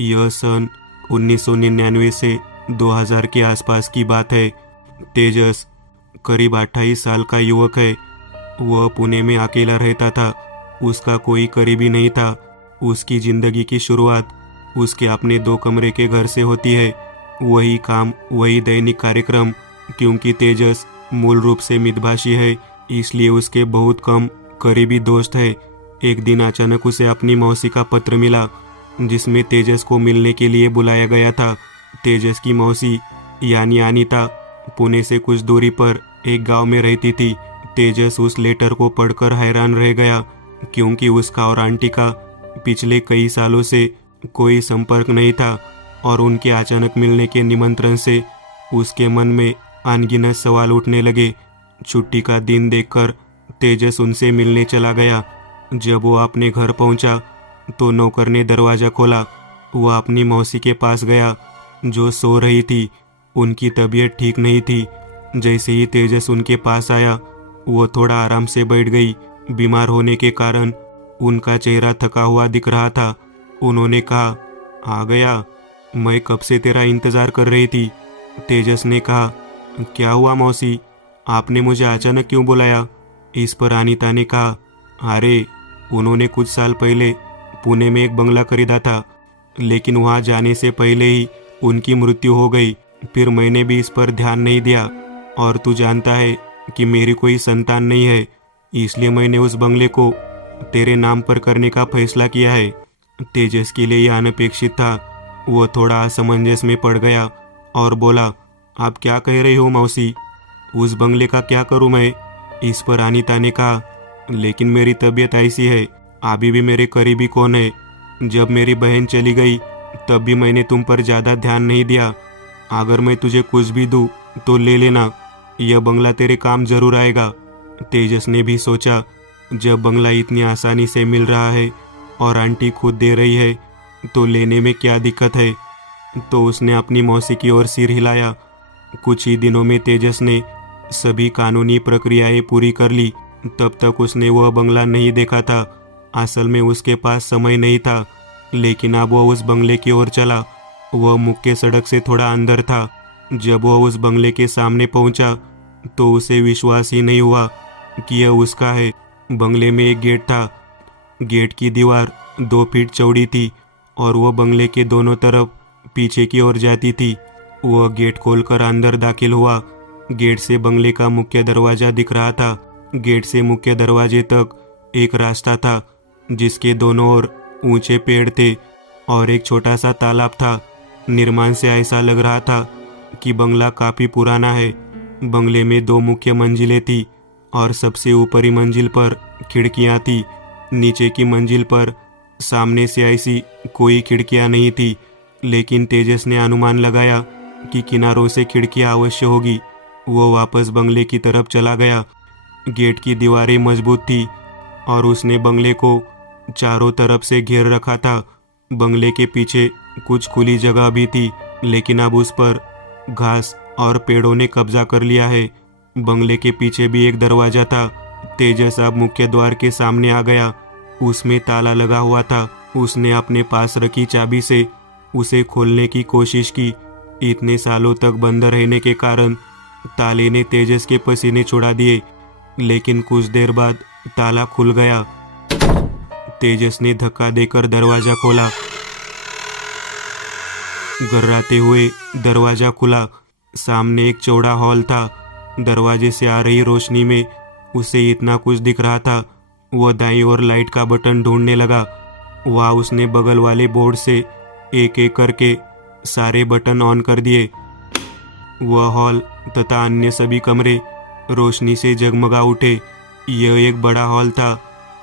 यह सन 1999 से 2000 के आसपास की बात है। तेजस करीब 28 साल का युवक है। वह पुणे में अकेला रहता था। उसका कोई करीबी नहीं था। उसकी जिंदगी की शुरुआत उसके अपने 2 कमरे के घर से होती है। वही काम, वही दैनिक कार्यक्रम। क्योंकि तेजस मूल रूप से मितभाषी है, इसलिए उसके बहुत कम करीबी दोस्त है। एक दिन अचानक उसे अपनी मौसी का पत्र मिला, जिसमें तेजस को मिलने के लिए बुलाया गया था। तेजस की मौसी यानी अनीता पुणे से कुछ दूरी पर एक गांव में रहती थी। तेजस उस लेटर को पढ़कर हैरान रह गया, क्योंकि उसका और आंटी का पिछले कई सालों से कोई संपर्क नहीं था और उनके अचानक मिलने के निमंत्रण से उसके मन में अनगिनत सवाल उठने लगे। छुट्टी का दिन देखकर तेजस उनसे मिलने चला गया। जब वो अपने घर पहुंचा तो नौकर ने दरवाज़ा खोला। वह अपनी मौसी के पास गया, जो सो रही थी। उनकी तबीयत ठीक नहीं थी। जैसे ही तेजस उनके पास आया, वो थोड़ा आराम से बैठ गई। बीमार होने के कारण उनका चेहरा थका हुआ दिख रहा था। उन्होंने कहा, आ गया, मैं कब से तेरा इंतज़ार कर रही थी। तेजस ने कहा, क्या हुआ मौसी, आपने मुझे अचानक क्यों बुलाया। इस पर अनीता ने कहा, अरे उन्होंने कुछ साल पहले पुणे में एक बंगला खरीदा था, लेकिन वहाँ जाने से पहले ही उनकी मृत्यु हो गई। फिर मैंने भी इस पर ध्यान नहीं दिया, और तू जानता है कि मेरी कोई संतान नहीं है, इसलिए मैंने उस बंगले को तेरे नाम पर करने का फैसला किया है। तेजस के लिए यह अनपेक्षित था। वो थोड़ा असमंजस में पड़ गया और बोला, आप क्या कह रही हो मौसी, उस बंगले का क्या करूं मैं। इस पर अनीता ने कहा, लेकिन मेरी तबीयत ऐसी है, अभी भी मेरे करीबी कौन है। जब मेरी बहन चली गई तब भी मैंने तुम पर ज़्यादा ध्यान नहीं दिया। अगर मैं तुझे कुछ भी दूँ तो ले लेना, यह बंगला तेरे काम जरूर आएगा। तेजस ने भी सोचा, जब बंगला इतनी आसानी से मिल रहा है और आंटी खुद दे रही है तो लेने में क्या दिक्कत है। तो उसने अपनी मौसी की ओर सिर हिलाया। कुछ ही दिनों में तेजस ने सभी कानूनी प्रक्रियाएं पूरी कर ली। तब तक उसने वह बंगला नहीं देखा था। असल में उसके पास समय नहीं था, लेकिन अब वह उस बंगले की ओर चला। वह मुख्य सड़क से थोड़ा अंदर था। जब वह उस बंगले के सामने पहुंचा तो उसे विश्वास ही नहीं हुआ कि यह उसका है। बंगले में एक गेट था। गेट की दीवार 2 फीट चौड़ी थी और वह बंगले के दोनों तरफ पीछे की ओर जाती थी। वह गेट खोलकर अंदर दाखिल हुआ। गेट से बंगले का मुख्य दरवाजा दिख रहा था। गेट से मुख्य दरवाजे तक एक रास्ता था, जिसके दोनों ओर ऊंचे पेड़ थे और एक छोटा सा तालाब था। निर्माण से ऐसा लग रहा था कि बंगला काफी पुराना है। बंगले में 2 मुख्य मंजिलें थी और सबसे ऊपरी मंजिल पर खिड़कियां थी। नीचे की मंजिल पर सामने से ऐसी कोई खिड़कियां नहीं थी, लेकिन तेजस ने अनुमान लगाया कि किनारों से खिड़कियां अवश्य होगी। वो वापस बंगले की तरफ चला गया। गेट की दीवारें मजबूत थी और उसने बंगले को चारों तरफ से घेर रखा था। बंगले के पीछे कुछ खुली जगह भी थी, लेकिन अब उस पर घास और पेड़ों ने कब्जा कर लिया है। बंगले के पीछे भी एक दरवाजा था। तेजस अब मुख्य द्वार के सामने आ गया। उसमें ताला लगा हुआ था। उसने अपने पास रखी चाबी से उसे खोलने की कोशिश की। इतने सालों तक बंद रहने के कारण ताले ने तेजस के पसीने छुड़ा दिए, लेकिन कुछ देर बाद ताला खुल गया। तेजस ने धक्का देकर दरवाजा खोला। गर्राते हुए दरवाजा खुला। सामने एक चौड़ा हॉल था। दरवाजे से आ रही रोशनी में उसे इतना कुछ दिख रहा था। वह दाईं ओर लाइट का बटन ढूंढने लगा। वह उसने बगल वाले बोर्ड से एक एक करके सारे बटन ऑन कर दिए। वह हॉल तथा अन्य सभी कमरे रोशनी से जगमगा उठे। यह एक बड़ा हॉल था।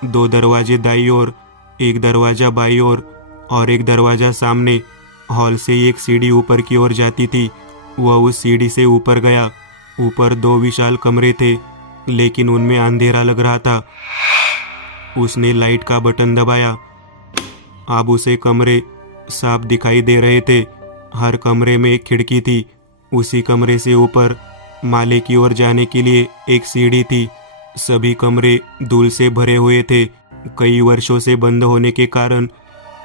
2 दरवाजे दाईं ओर, एक दरवाजा बाईं ओर और एक दरवाजा सामने। हॉल से एक सीढ़ी ऊपर की ओर जाती थी। वह उस सीढ़ी से ऊपर गया। ऊपर 2 विशाल कमरे थे, लेकिन उनमें अंधेरा लग रहा था। उसने लाइट का बटन दबाया। अब उसे कमरे साफ दिखाई दे रहे थे। हर कमरे में एक खिड़की थी। उसी कमरे से ऊपर माले की ओर जाने के लिए एक सीढ़ी थी। सभी कमरे धूल से भरे हुए थे। कई वर्षों से बंद होने के कारण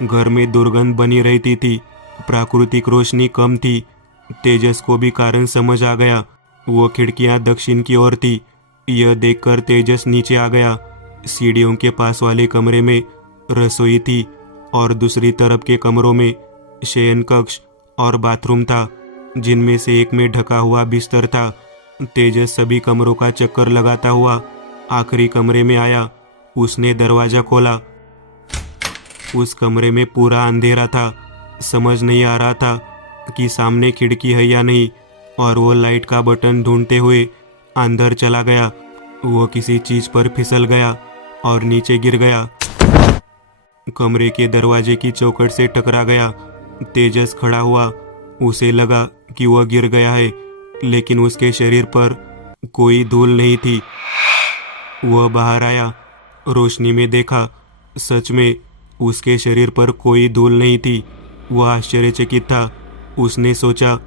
घर में दुर्गंध बनी रहती थी। प्राकृतिक रोशनी कम थी। तेजस को भी कारण समझ आ गया। वो खिड़कियां दक्षिण की ओर थी। यह देखकर तेजस नीचे आ गया। सीढ़ियों के पास वाले कमरे में रसोई थी और दूसरी तरफ के कमरों में शयन कक्ष और बाथरूम था, जिनमें से एक में ढका हुआ बिस्तर था। तेजस सभी कमरों का चक्कर लगाता हुआ आखिरी कमरे में आया। उसने दरवाजा खोला। उस कमरे में पूरा अंधेरा था। समझ नहीं आ रहा था कि सामने खिड़की है या नहीं, और वो लाइट का बटन ढूंढते हुए अंदर चला गया। वो किसी चीज पर फिसल गया और नीचे गिर गया। कमरे के दरवाजे की चौखट से टकरा गया। तेजस खड़ा हुआ। उसे लगा कि वह गिर गया है, लेकिन उसके शरीर पर कोई धूल नहीं थी। वह बाहर आया। रोशनी में देखा, सच में उसके शरीर पर कोई धूल नहीं थी। वह आश्चर्यचकित था। उसने सोचा,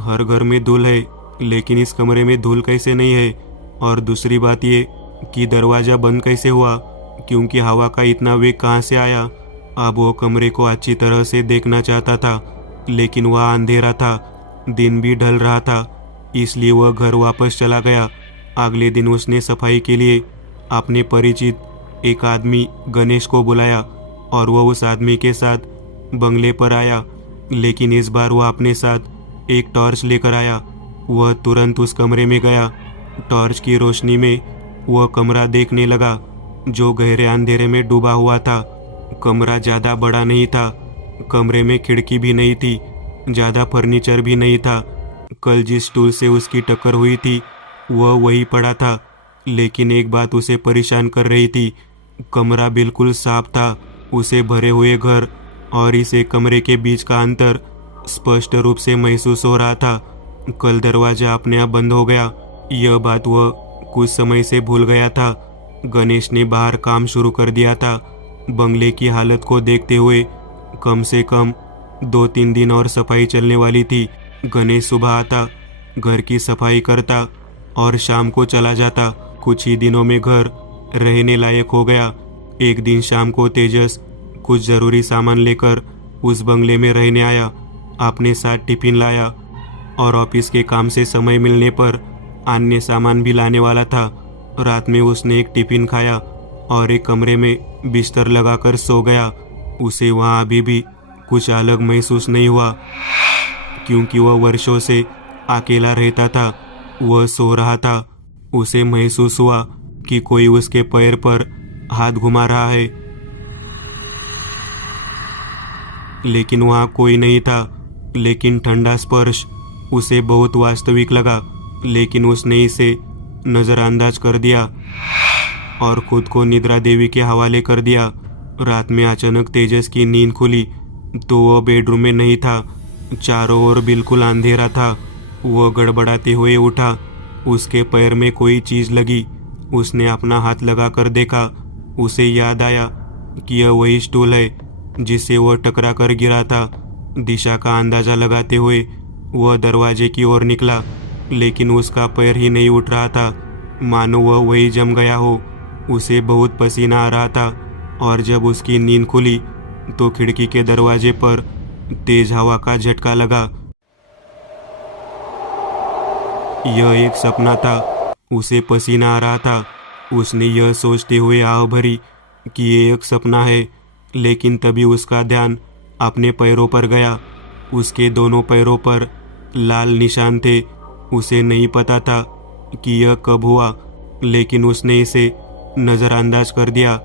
हर घर में धूल है, लेकिन इस कमरे में धूल कैसे नहीं है? और दूसरी बात ये कि दरवाज़ा बंद कैसे हुआ, क्योंकि हवा का इतना वेग कहाँ से आया? अब वो कमरे को अच्छी तरह से देखना चाहता था, लेकिन वह अंधेरा था। दिन भी ढल रहा था, इसलिए वह घर वापस चला गया। अगले दिन उसने सफाई के लिए अपने परिचित एक आदमी गणेश को बुलाया और वह उस आदमी के साथ बंगले पर आया, लेकिन इस बार वह अपने साथ एक टॉर्च लेकर आया। वह तुरंत उस कमरे में गया। टॉर्च की रोशनी में वह कमरा देखने लगा, जो गहरे अंधेरे में डूबा हुआ था। कमरा ज़्यादा बड़ा नहीं था। कमरे में खिड़की भी नहीं थी, ज़्यादा फर्नीचर भी नहीं था। कल जिस स्टूल से उसकी टक्कर हुई थी वह वही पड़ा था, लेकिन एक बात उसे परेशान कर रही थी। कमरा बिल्कुल साफ था। उसे भरे हुए घर और इस एक कमरे के बीच का अंतर स्पष्ट रूप से महसूस हो रहा था। कल दरवाजा अपने आप बंद हो गया, यह बात वह कुछ समय से भूल गया था। गणेश ने बाहर काम शुरू कर दिया था। बंगले की हालत को देखते हुए कम से कम 2-3 दिन और सफाई चलने वाली थी। गणेश सुबह आता, घर की सफाई करता और शाम को चला जाता। कुछ ही दिनों में घर रहने लायक हो गया। एक दिन शाम को तेजस कुछ ज़रूरी सामान लेकर उस बंगले में रहने आया। अपने साथ टिफिन लाया और ऑफिस के काम से समय मिलने पर अन्य सामान भी लाने वाला था। रात में उसने एक टिफिन खाया और एक कमरे में बिस्तर लगाकर सो गया। उसे वहाँ अभी भी कुछ अलग महसूस नहीं हुआ, क्योंकि वह वर्षों से अकेला रहता था। वह सो रहा था। उसे महसूस हुआ कि कोई उसके पैर पर हाथ घुमा रहा है, लेकिन वहाँ कोई नहीं था। लेकिन ठंडा स्पर्श उसे बहुत वास्तविक लगा, लेकिन उसने इसे नज़रअंदाज कर दिया और खुद को निद्रा देवी के हवाले कर दिया। रात में अचानक तेजस की नींद खुली तो वह बेडरूम में नहीं था। चारों ओर बिल्कुल अंधेरा था। वह गड़बड़ाते हुए उठा। उसके पैर में कोई चीज़ लगी। उसने अपना हाथ लगाकर देखा। उसे याद आया कि यह वही स्टूल है जिससे वह टकरा कर गिरा था। दिशा का अंदाज़ा लगाते हुए वह दरवाजे की ओर निकला, लेकिन उसका पैर ही नहीं उठ रहा था, मानो वह वही जम गया हो। उसे बहुत पसीना आ रहा था और जब उसकी नींद खुली तो खिड़की के दरवाजे पर तेज हवा का झटका लगा। यह एक सपना था। उसे पसीना आ रहा था। उसने यह सोचते हुए आह भरी कि ये एक सपना है, लेकिन तभी उसका ध्यान अपने पैरों पर गया। उसके दोनों पैरों पर लाल निशान थे। उसे नहीं पता था कि यह कब हुआ, लेकिन उसने इसे नज़रअंदाज कर दिया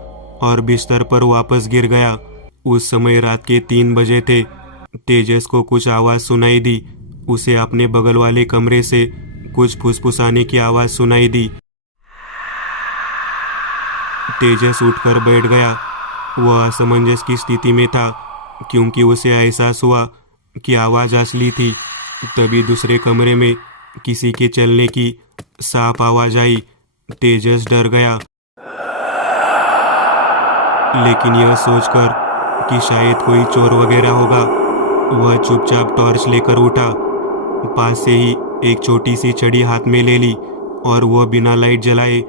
और बिस्तर पर वापस गिर गया। उस समय रात के 3 बजे थे। तेजस को कुछ आवाज़ सुनाई दी। उसे अपने बगल वाले कमरे से कुछ फुसफुसाने की आवाज़ सुनाई दी। तेजस उठकर बैठ गया। वह असमंजस की स्थिति में था, क्योंकि उसे एहसास हुआ कि आवाज़ असली थी। तभी दूसरे कमरे में किसी के चलने की साफ आवाज़ आई। तेजस डर गया, लेकिन यह सोचकर कि शायद कोई चोर वगैरह होगा, वह चुपचाप टॉर्च लेकर उठा। पास से ही एक छोटी सी छड़ी हाथ में ले ली और वह बिना लाइट जलाए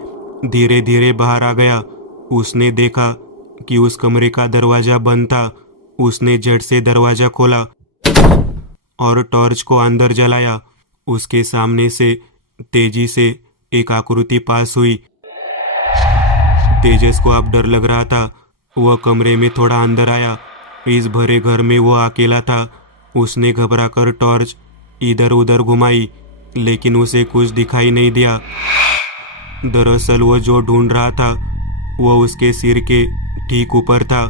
धीरे धीरे बाहर आ गया। उसने देखा कि उस कमरे का दरवाज़ा बंद था। उसने झट से दरवाजा खोला और टॉर्च को अंदर जलाया। उसके सामने से तेजी से एक आकृति पास हुई। तेजस को अब डर लग रहा था। वह कमरे में थोड़ा अंदर आया। इस भरे घर में वह अकेला था। उसने घबराकर टॉर्च इधर उधर घुमाई, लेकिन उसे कुछ दिखाई नहीं दिया। दरअसल वह जो ढूंढ रहा था वह उसके सिर के ठीक ऊपर था,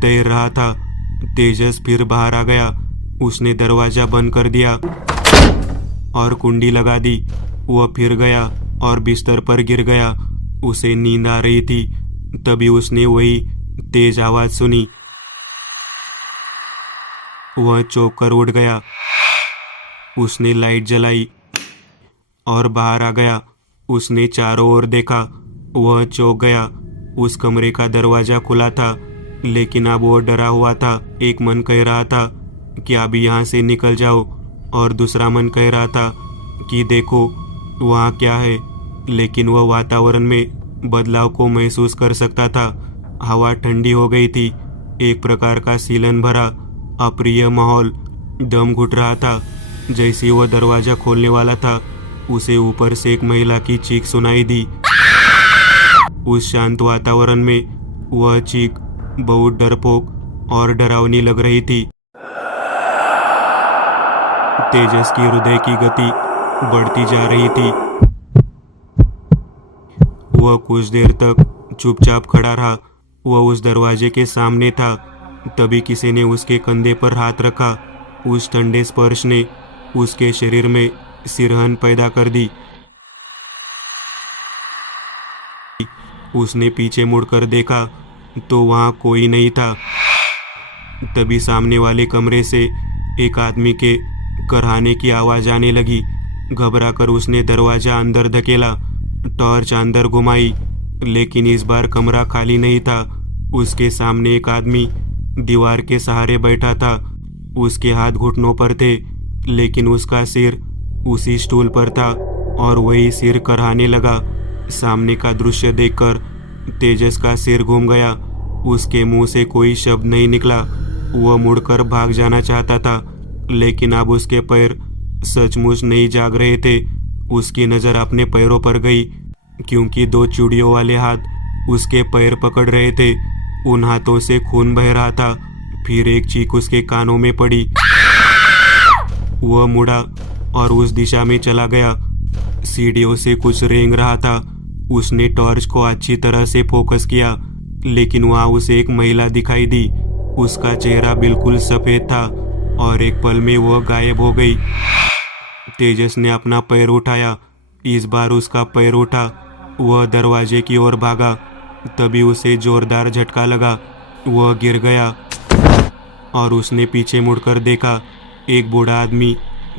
तैर रहा था। तेजस फिर बाहर आ गया। उसने दरवाजा बंद कर दिया और कुंडी लगा दी। वह फिर गया और बिस्तर पर गिर गया। उसे नींद आ रही थी। तभी उसने वही तेज आवाज सुनी। वह चौंक कर उठ गया। उसने लाइट जलाई और बाहर आ गया। उसने चारों ओर देखा। वह चौंक गया। उस कमरे का दरवाजा खुला था, लेकिन अब वो डरा हुआ था। एक मन कह रहा था कि अभी यहाँ से निकल जाओ, और दूसरा मन कह रहा था कि देखो वहाँ क्या है। लेकिन वह वातावरण में बदलाव को महसूस कर सकता था। हवा ठंडी हो गई थी। एक प्रकार का सीलन भरा अप्रिय माहौल। दम घुट रहा था। जैसे वह दरवाजा खोलने वाला था, उसे ऊपर से एक महिला की चीख सुनाई दी। उस शांत वातावरण में वह चीख बहुत डरपोक और डरावनी लग रही थी। तेजस की हृदय की गति बढ़ती जा रही थी। वह कुछ देर तक चुपचाप खड़ा रहा। वह उस दरवाजे के सामने था। तभी किसी ने उसके कंधे पर हाथ रखा। उस ठंडे स्पर्श ने उसके शरीर में सिरहन पैदा कर दी। उसने पीछे मुड़कर देखा तो वहां कोई नहीं था। तभी सामने वाले कमरे से एक आदमी के कराहने की आवाज आने लगी। घबराकर उसने दरवाजा अंदर धकेला, टॉर्च अंदर घुमाई, लेकिन इस बार कमरा खाली नहीं था। उसके सामने एक आदमी दीवार के सहारे बैठा था। उसके हाथ घुटनों पर थे, लेकिन उसका सिर उसी स्टूल पर था और वही सिर कराहने लगा। सामने का दृश्य देखकर तेजस का सिर घूम गया। उसके मुंह से कोई शब्द नहीं निकला। वह मुड़कर भाग जाना चाहता था, लेकिन अब उसके पैर सचमुच नहीं जाग रहे थे। उसकी नज़र अपने पैरों पर गई, क्योंकि दो चूड़ियों वाले हाथ उसके पैर पकड़ रहे थे। उन हाथों से खून बह रहा था। फिर एक चीख उसके कानों में पड़ी। वह मुड़ा और उस दिशा में चला गया। सीढ़ियों से कुछ रेंग रहा था। उसने टॉर्च को अच्छी तरह से फोकस किया, लेकिन वहां उसे एक महिला दिखाई दी। उसका चेहरा बिल्कुल सफेद था और एक पल में वह गायब हो गई। तेजस ने अपना पैर उठाया। इस बार उसका पैर उठा। वह दरवाजे की ओर भागा। तभी उसे जोरदार झटका लगा। वह गिर गया और उसने पीछे मुड़कर देखा। एक बूढ़ा आदमी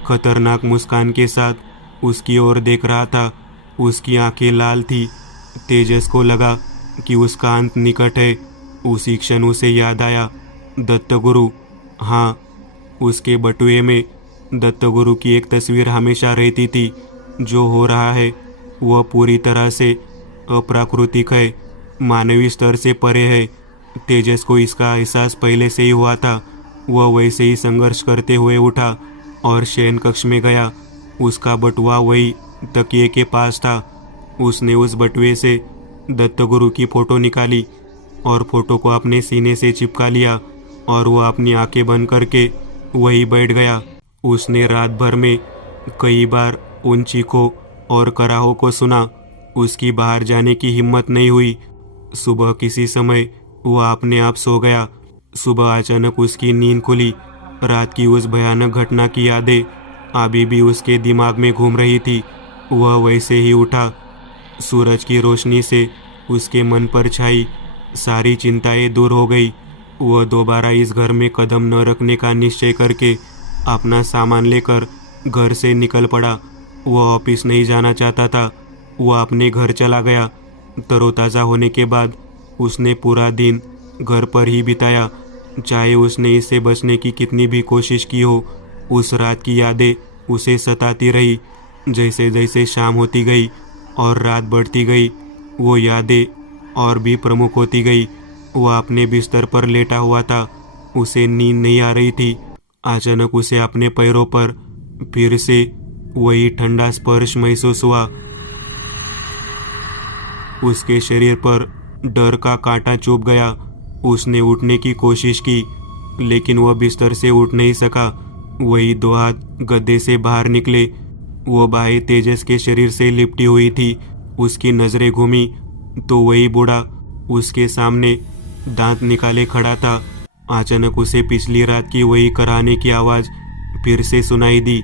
खतरनाक मुस्कान के साथ उसकी ओर देख रहा था। उसकी आंखें लाल थी। तेजस को लगा कि उसका अंत निकट है। उसी क्षण उसे याद आया, दत्तगुरु। हाँ, उसके बटुए में दत्तगुरु की एक तस्वीर हमेशा रहती थी। जो हो रहा है वह पूरी तरह से अप्राकृतिक है, मानवीय स्तर से परे है। तेजस को इसका एहसास पहले से ही हुआ था। वह वैसे ही संघर्ष करते हुए उठा और शयन कक्ष में गया। उसका बटुआ वही तकिए के पास था। उसने उस बटुए से दत्तगुरु की फोटो निकाली और फोटो को अपने सीने से चिपका लिया, और वह अपनी आंखें बंद करके वहीं बैठ गया। उसने रात भर में कई बार उन चीखों और कराहों को सुना। उसकी बाहर जाने की हिम्मत नहीं हुई। सुबह किसी समय वह अपने आप सो गया। सुबह अचानक उसकी नींद खुली। रात की उस भयानक घटना की यादें अभी भी उसके दिमाग में घूम रही थी। वह वैसे ही उठा। सूरज की रोशनी से उसके मन पर छाई सारी चिंताएं दूर हो गई। वह दोबारा इस घर में कदम न रखने का निश्चय करके अपना सामान लेकर घर से निकल पड़ा। वह ऑफिस नहीं जाना चाहता था। वह अपने घर चला गया। तरोताज़ा होने के बाद उसने पूरा दिन घर पर ही बिताया। चाहे उसने इससे बचने की कितनी भी कोशिश की हो, उस रात की यादें उसे सताती रही। जैसे जैसे शाम होती गई और रात बढ़ती गई, वो यादें और भी प्रमुख होती गई। वह अपने बिस्तर पर लेटा हुआ था उसे नींद नहीं आ रही थी। अचानक उसे अपने पैरों पर फिर से वही ठंडा स्पर्श महसूस हुआ। उसके शरीर पर डर का कांटा चुभ गया। उसने उठने की कोशिश की, लेकिन वह बिस्तर से उठ नहीं सका। वही दो हाथ गद्दे से बाहर निकले। वो बाहें तेजस के शरीर से लिपटी हुई थी। उसकी नजरें घूमी तो वही बूढ़ा उसके सामने दांत निकाले खड़ा था। अचानक उसे पिछली रात की वही कराहने की आवाज फिर से सुनाई दी,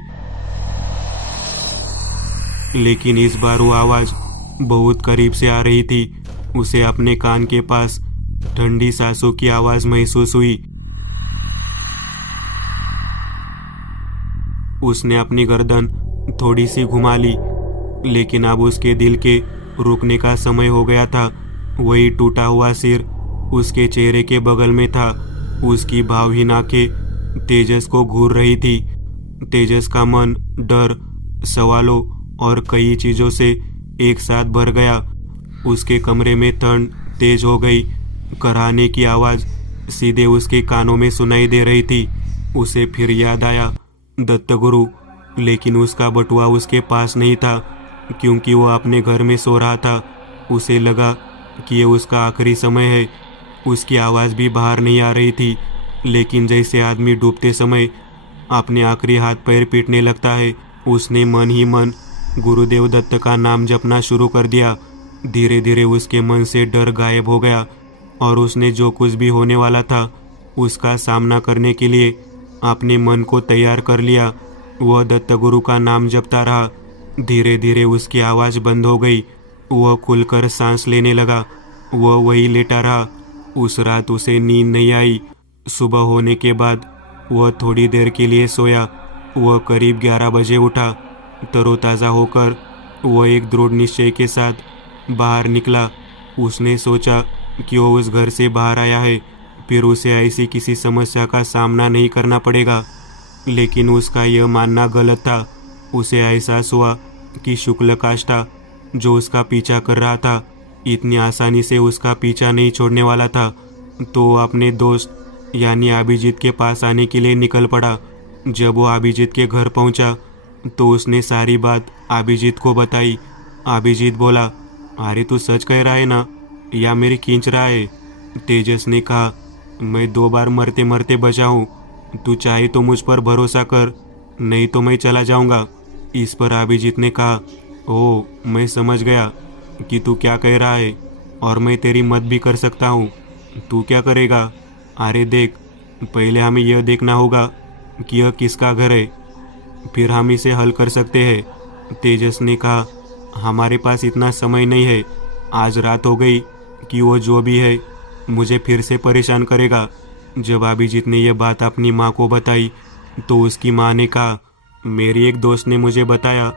लेकिन इस बार वो आवाज बहुत करीब से आ रही थी। उसे अपने कान के पास ठंडी सांसों की आवाज महसूस हुई। उसने अपनी गर्दन थोड़ी सी घुमा ली, लेकिन अब उसके दिल के रुकने का समय हो गया था। वही टूटा हुआ सिर उसके चेहरे के बगल में था। उसकी भावहीन आंखें तेजस को घूर रही थी। तेजस का मन डर, सवालों और कई चीजों से एक साथ भर गया। उसके कमरे में ठंड तेज हो गई। कराहने की आवाज सीधे उसके कानों में सुनाई दे रही थी। उसे फिर याद आया दत्तगुरु, लेकिन उसका बटुआ उसके पास नहीं था, क्योंकि वो अपने घर में सो रहा था। उसे लगा कि ये उसका आखिरी समय है। उसकी आवाज भी बाहर नहीं आ रही थी, लेकिन जैसे आदमी डूबते समय अपने आखिरी हाथ पैर पीटने लगता है, उसने मन ही मन गुरुदेव दत्त का नाम जपना शुरू कर दिया। धीरे धीरे उसके मन से डर गायब हो गया और उसने जो कुछ भी होने वाला था उसका सामना करने के लिए अपने मन को तैयार कर लिया। वह दत्तगुरु का नाम जपता रहा। धीरे धीरे उसकी आवाज़ बंद हो गई। वह खुलकर सांस लेने लगा। वह वही लेटा रहा। उस रात उसे नींद नहीं आई। सुबह होने के बाद वह थोड़ी देर के लिए सोया। वह करीब 11 बजे उठा। तरोताज़ा होकर वह एक दृढ़ निश्चय के साथ बाहर निकला। उसने सोचा कि वह उस घर से बाहर आया है, फिर उसे ऐसी किसी समस्या का सामना नहीं करना पड़ेगा। लेकिन उसका यह मानना गलत था। उसे एहसास हुआ कि शुक्ल काष्ठा जो उसका पीछा कर रहा था इतनी आसानी से उसका पीछा नहीं छोड़ने वाला था। तो वो अपने दोस्त यानी अभिजीत के पास आने के लिए निकल पड़ा। जब वो अभिजीत के घर पहुंचा तो उसने सारी बात अभिजीत को बताई। अभिजीत बोला, अरे तू सच कह रहा है ना, या मेरी खींच रहा है? तेजस ने कहा, मैं 2 बार मरते मरते बचा हूँ। तू चाहे तो मुझ पर भरोसा कर, नहीं तो मैं चला जाऊँगा। इस पर अभिजीत ने कहा, ओह, मैं समझ गया कि तू क्या कह रहा है और मैं तेरी मदद भी कर सकता हूँ। तू क्या करेगा? अरे देख, पहले हमें यह देखना होगा कि यह किसका घर है, फिर हम इसे हल कर सकते हैं। तेजस ने कहा, हमारे पास इतना समय नहीं है। आज रात हो गई कि वो जो भी है मुझे फिर से परेशान करेगा। जब अभिजीत ने यह बात अपनी माँ को बताई तो उसकी माँ ने कहा, मेरी एक दोस्त ने मुझे बताया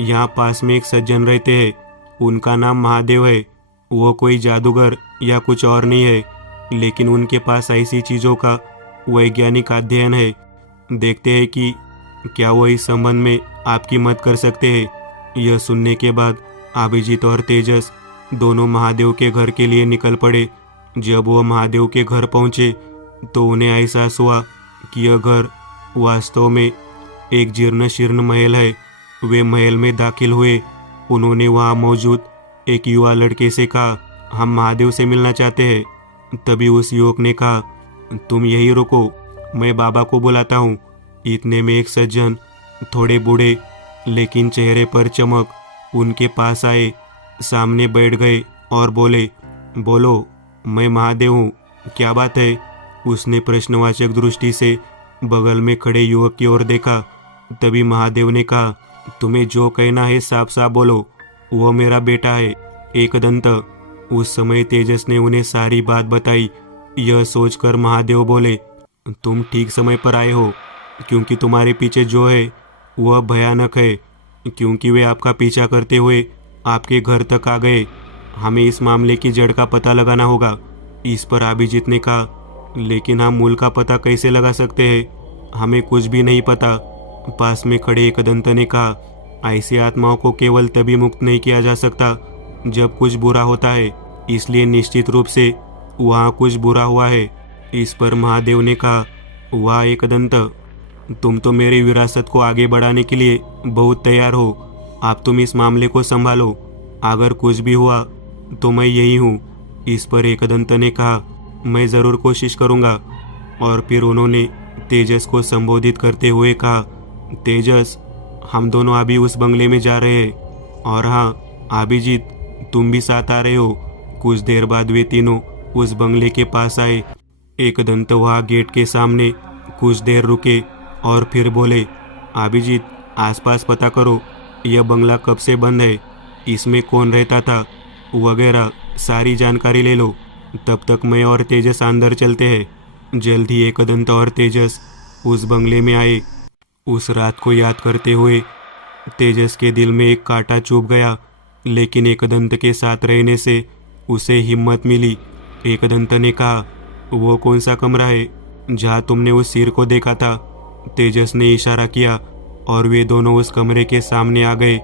यहाँ पास में एक सज्जन रहते हैं, उनका नाम महादेव है। वो कोई जादूगर या कुछ और नहीं है, लेकिन उनके पास ऐसी चीज़ों का वैज्ञानिक अध्ययन है। देखते हैं कि क्या वो इस संबंध में आपकी मदद कर सकते हैं। यह सुनने के बाद अभिजीत और तेजस दोनों महादेव के घर के लिए निकल पड़े। जब वो महादेव के घर पहुंचे तो उन्हें एहसास हुआ कि यह घर वास्तव में एक जीर्ण शीर्ण महल है। वे महल में दाखिल हुए। उन्होंने वहां मौजूद एक युवा लड़के से कहा, हम महादेव से मिलना चाहते हैं। तभी उस युवक ने कहा, तुम यही रुको, मैं बाबा को बुलाता हूँ। इतने में एक सज्जन, थोड़े बूढ़े लेकिन चेहरे पर चमक, उनके पास आए, सामने बैठ गए और बोले, बोलो, मैं महादेव हूँ, क्या बात है? उसने प्रश्नवाचक दृष्टि से बगल में खड़े युवक की ओर देखा। तभी महादेव ने कहा, तुम्हें जो कहना है साफ साफ बोलो, वो मेरा बेटा है, एकदंत। उस समय तेजस ने उन्हें सारी बात बताई। यह सोचकर महादेव बोले, तुम ठीक समय पर आए हो, क्योंकि तुम्हारे पीछे जो है वह भयानक है, क्योंकि वे आपका पीछा करते हुए आपके घर तक आ गए। हमें इस मामले की जड़ का पता लगाना होगा। इस पर अभिजीत ने कहा, लेकिन हम मूल का पता कैसे लगा सकते हैं? हमें कुछ भी नहीं पता। पास में खड़े एकदंत ने कहा, ऐसी आत्माओं को केवल तभी मुक्त नहीं किया जा सकता जब कुछ बुरा होता है, इसलिए निश्चित रूप से वहाँ कुछ बुरा हुआ है। इस पर महादेव ने कहा, वाह एकदंत, तुम तो मेरी विरासत को आगे बढ़ाने के लिए बहुत तैयार हो। अब तुम इस मामले को संभालो, अगर कुछ भी हुआ तो मैं यही हूँ। इस पर एकदंत ने कहा, मैं ज़रूर कोशिश करूँगा। और फिर उन्होंने तेजस को संबोधित करते हुए कहा, तेजस, हम दोनों अभी उस बंगले में जा रहे हैं, और हाँ अभिजीत, तुम भी साथ आ रहे हो। कुछ देर बाद वे तीनों उस बंगले के पास आए। एकदंत वहाँ गेट के सामने कुछ देर रुके और फिर बोले, अभिजीत, आसपास पता करो, यह बंगला कब से बंद है, इसमें कौन रहता था वगैरह सारी जानकारी ले लो। तब तक मैं और तेजस अंदर चलते हैं। जल्द ही एकदंत और तेजस उस बंगले में आए। उस रात को याद करते हुए तेजस के दिल में एक कांटा चुभ गया, लेकिन एकदंत के साथ रहने से उसे हिम्मत मिली। एकदंत ने कहा, वो कौन सा कमरा है जहाँ तुमने उस सिर को देखा था? तेजस ने इशारा किया और वे दोनों उस कमरे के सामने आ गए।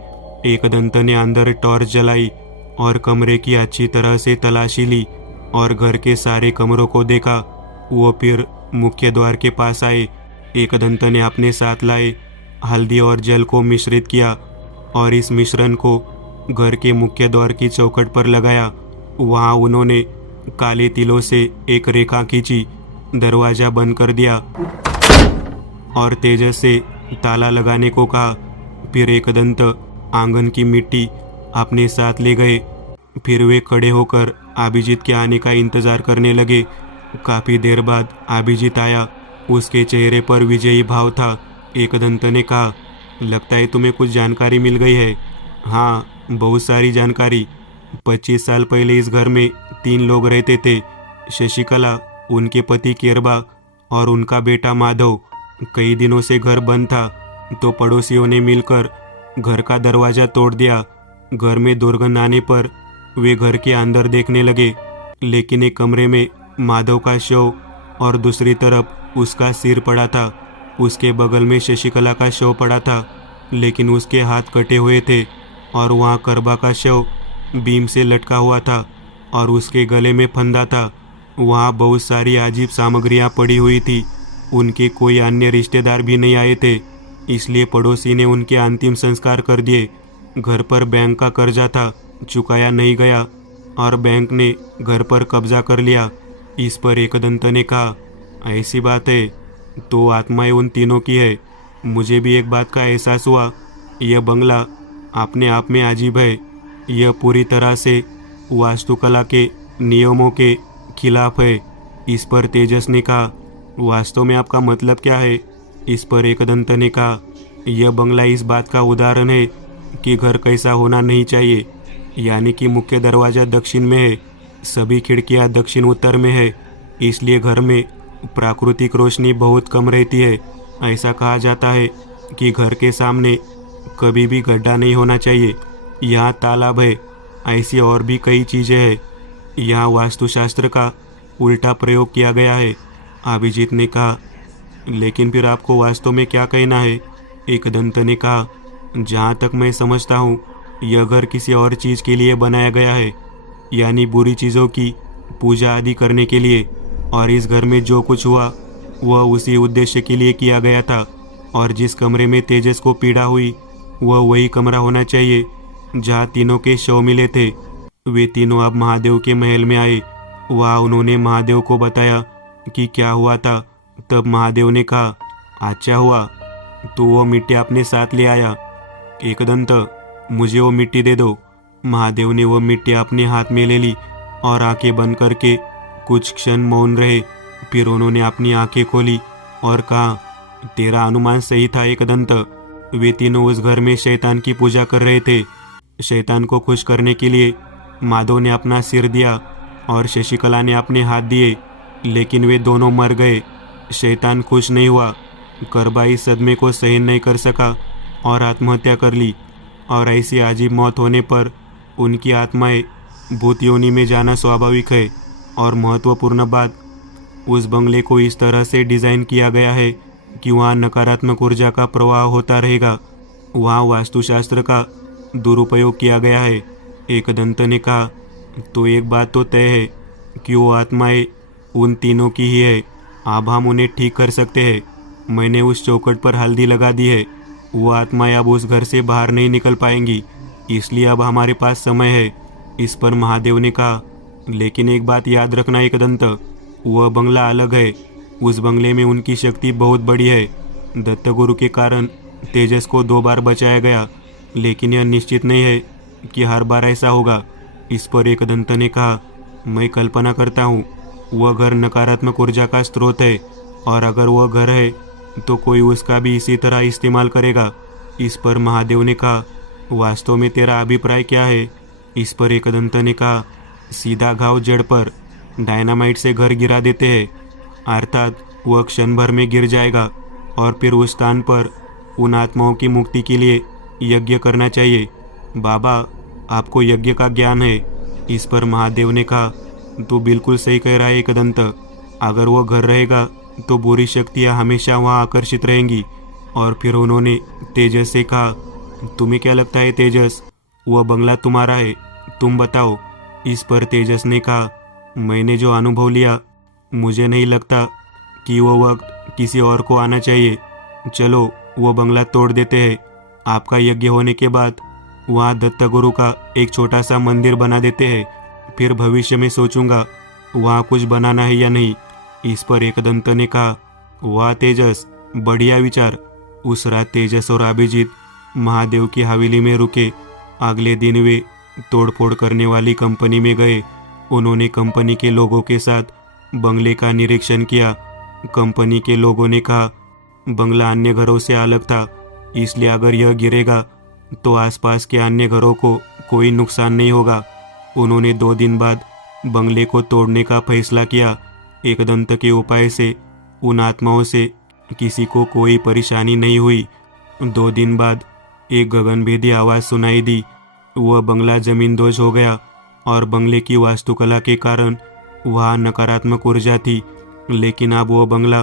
एकदंत ने अंदर टॉर्च जलाई और कमरे की अच्छी तरह से तलाशी ली और घर के सारे कमरों को देखा। वो फिर मुख्य द्वार के पास आए। एकदंत ने अपने साथ लाए हल्दी और जल को मिश्रित किया और इस मिश्रण को घर के मुख्य द्वार की चौखट पर लगाया। वहाँ उन्होंने काले तिलों से एक रेखा खींची, दरवाजा बंद कर दिया और तेजस से ताला लगाने को कहा। फिर एकदंत आंगन की मिट्टी अपने साथ ले गए। फिर वे खड़े होकर अभिजीत के आने का इंतजार करने लगे। काफी देर बाद अभिजीत आया। उसके चेहरे पर विजयी भाव था। एकदंत ने कहा, लगता है तुम्हें कुछ जानकारी मिल गई है। हाँ, बहुत सारी जानकारी। 25 साल पहले इस घर में 3 लोग रहते थे, शशिकला, उनके पति केरबा और उनका बेटा माधव। कई दिनों से घर बंद था तो पड़ोसियों ने मिलकर घर का दरवाजा तोड़ दिया। घर में दुर्गंध आने पर वे घर के अंदर देखने लगे, लेकिन एक कमरे में माधव का शव और दूसरी तरफ उसका सिर पड़ा था। उसके बगल में शशिकला का शव पड़ा था, लेकिन उसके हाथ कटे हुए थे और वहाँ करबा का शव बीम से लटका हुआ था और उसके गले में फंदा था। वहाँ बहुत सारी अजीब सामग्रियाँ पड़ी हुई थी। उनके कोई अन्य रिश्तेदार भी नहीं आए थे, इसलिए पड़ोसी ने उनके अंतिम संस्कार कर दिए। घर पर बैंक का कर्जा था, चुकाया नहीं गया और बैंक ने घर पर कब्जा कर लिया। इस पर एकदंत ने कहा, ऐसी बात है तो आत्माएं उन तीनों की है। मुझे भी एक बात का एहसास हुआ, यह बंगला अपने आप में अजीब है। यह पूरी तरह से वास्तुकला के नियमों के खिलाफ है। इस पर तेजस ने कहा, वास्तव में आपका मतलब क्या है? इस पर एकदंत ने कहा, यह बंगला इस बात का उदाहरण है कि घर कैसा होना नहीं चाहिए, यानी कि मुख्य दरवाज़ा दक्षिण में है, सभी खिड़कियां दक्षिण उत्तर में है, इसलिए घर में प्राकृतिक रोशनी बहुत कम रहती है। ऐसा कहा जाता है कि घर के सामने कभी भी गड्ढा नहीं होना चाहिए, यहाँ तालाब है। ऐसी और भी कई चीज़ें हैं। यहाँ वास्तुशास्त्र का उल्टा प्रयोग किया गया है। अभिजीत ने कहा, लेकिन फिर आपको वास्तव में क्या कहना है? एकदंत ने कहा, जहाँ तक मैं समझता हूँ यह घर किसी और चीज़ के लिए बनाया गया है, यानी बुरी चीज़ों की पूजा आदि करने के लिए। और इस घर में जो कुछ हुआ वह उसी उद्देश्य के लिए किया गया था। और जिस कमरे में तेजस को पीड़ा हुई वह वही कमरा होना चाहिए जहाँ तीनों के शव मिले थे। वे तीनों अब महादेव के महल में आए। वहाँ उन्होंने महादेव को बताया कि क्या हुआ था। तब महादेव ने कहा, अच्छा हुआ तो वो मिट्टी अपने साथ ले आया। एकदंत, मुझे वो मिट्टी दे दो। महादेव ने वो मिट्टी अपने हाथ में ले ली और आंखें बंद करके कुछ क्षण मौन रहे। फिर उन्होंने अपनी आंखें खोली और कहा, तेरा अनुमान सही था एकदंत। वे तीनों उस घर में शैतान की पूजा कर रहे थे। शैतान को खुश करने के लिए माधव ने अपना सिर दिया और शशिकला ने अपने हाथ दिए, लेकिन वे दोनों मर गए। शैतान खुश नहीं हुआ। करबा इस सदमे को सहन नहीं कर सका और आत्महत्या कर ली। और ऐसी अजीब मौत होने पर उनकी आत्माएं भूत योनि में जाना स्वाभाविक है। और महत्वपूर्ण बात, उस बंगले को इस तरह से डिज़ाइन किया गया है कि वहाँ नकारात्मक ऊर्जा का प्रवाह होता रहेगा। वहाँ वास्तुशास्त्र का दुरुपयोग किया गया है। एकदंत ने कहा, तो एक बात तो तय है कि वो आत्माएं उन तीनों की ही है। अब हम उन्हें ठीक कर सकते हैं। मैंने उस चौखट पर हल्दी लगा दी है। वो आत्माएं अब उस घर से बाहर नहीं निकल पाएंगी, इसलिए अब हमारे पास समय है। इस पर महादेव ने कहा, लेकिन एक बात याद रखना एकदंत, वह बंगला अलग है। उस बंगले में उनकी शक्ति बहुत बड़ी है। दत्तगुरु के कारण तेजस को 2 बार बचाया गया, लेकिन यह निश्चित नहीं है कि हर बार ऐसा होगा। इस पर एकदंत ने कहा, मैं कल्पना करता हूँ वह घर नकारात्मक ऊर्जा का स्रोत है, और अगर वह घर है तो कोई उसका भी इसी तरह इस्तेमाल करेगा। इस पर महादेव ने कहा, वास्तव में तेरा अभिप्राय क्या है? इस पर एकदंत ने कहा, सीधा घाव जड़ पर डायनामाइट से घर गिरा देते हैं, अर्थात वह क्षण भर में गिर जाएगा, और फिर उस स्थान पर उन आत्माओं की मुक्ति के लिए यज्ञ करना चाहिए। बाबा, आपको यज्ञ का ज्ञान है। इस पर महादेव ने कहा, तू बिल्कुल सही कह रहा है एकदंत। अगर वो घर रहेगा तो बुरी शक्तियाँ हमेशा वहाँ आकर्षित रहेंगी। और फिर उन्होंने तेजस से कहा, तुम्हें क्या लगता है तेजस, वह बंगला तुम्हारा है, तुम बताओ। इस पर तेजस ने कहा, मैंने जो अनुभव लिया, मुझे नहीं लगता कि वो वक्त किसी और को आना चाहिए। चलो वो बंगला तोड़ देते हैं। आपका यज्ञ होने के बाद वहाँ दत्तगुरु का एक छोटा सा मंदिर बना देते हैं। फिर भविष्य में सोचूंगा वहाँ कुछ बनाना है या नहीं। इस पर एकदंत ने कहा, वाह तेजस, बढ़िया विचार। उस रात तेजस और अभिजीत महादेव की हवेली में रुके। अगले दिन वे तोड़फोड़ करने वाली कंपनी में गए। उन्होंने कंपनी के लोगों के साथ बंगले का निरीक्षण किया। कंपनी के लोगों ने कहा, बंगला अन्य घरों से अलग था, इसलिए अगर यह गिरेगा तो आसपास के अन्य घरों को कोई नुकसान नहीं होगा। उन्होंने 2 दिन बाद बंगले को तोड़ने का फैसला किया। एकदंत के उपाय से उन आत्माओं से किसी को कोई परेशानी नहीं हुई। 2 दिन बाद एक गगनभेदी आवाज़ सुनाई दी। वह बंगला जमींदोज हो गया, और बंगले की वास्तुकला के कारण वहाँ नकारात्मक ऊर्जा थी। लेकिन अब वह बंगला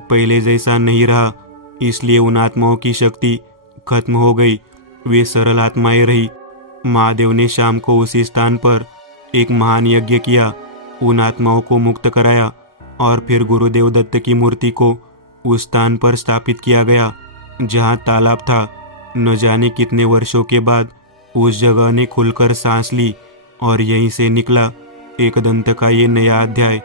पहले जैसा नहीं रहा, इसलिए उन आत्माओं की शक्ति खत्म हो गई। वे सरल आत्माएं रही। महादेव ने शाम को उसी स्थान पर एक महान यज्ञ किया, उन आत्माओं को मुक्त कराया, और फिर गुरुदेव दत्त की मूर्ति को उस स्थान पर स्थापित किया गया जहाँ तालाब था। न जाने कितने वर्षों के बाद उस जगह ने खुलकर सांस ली, और यहीं से निकला एकदंत का ये नया अध्याय।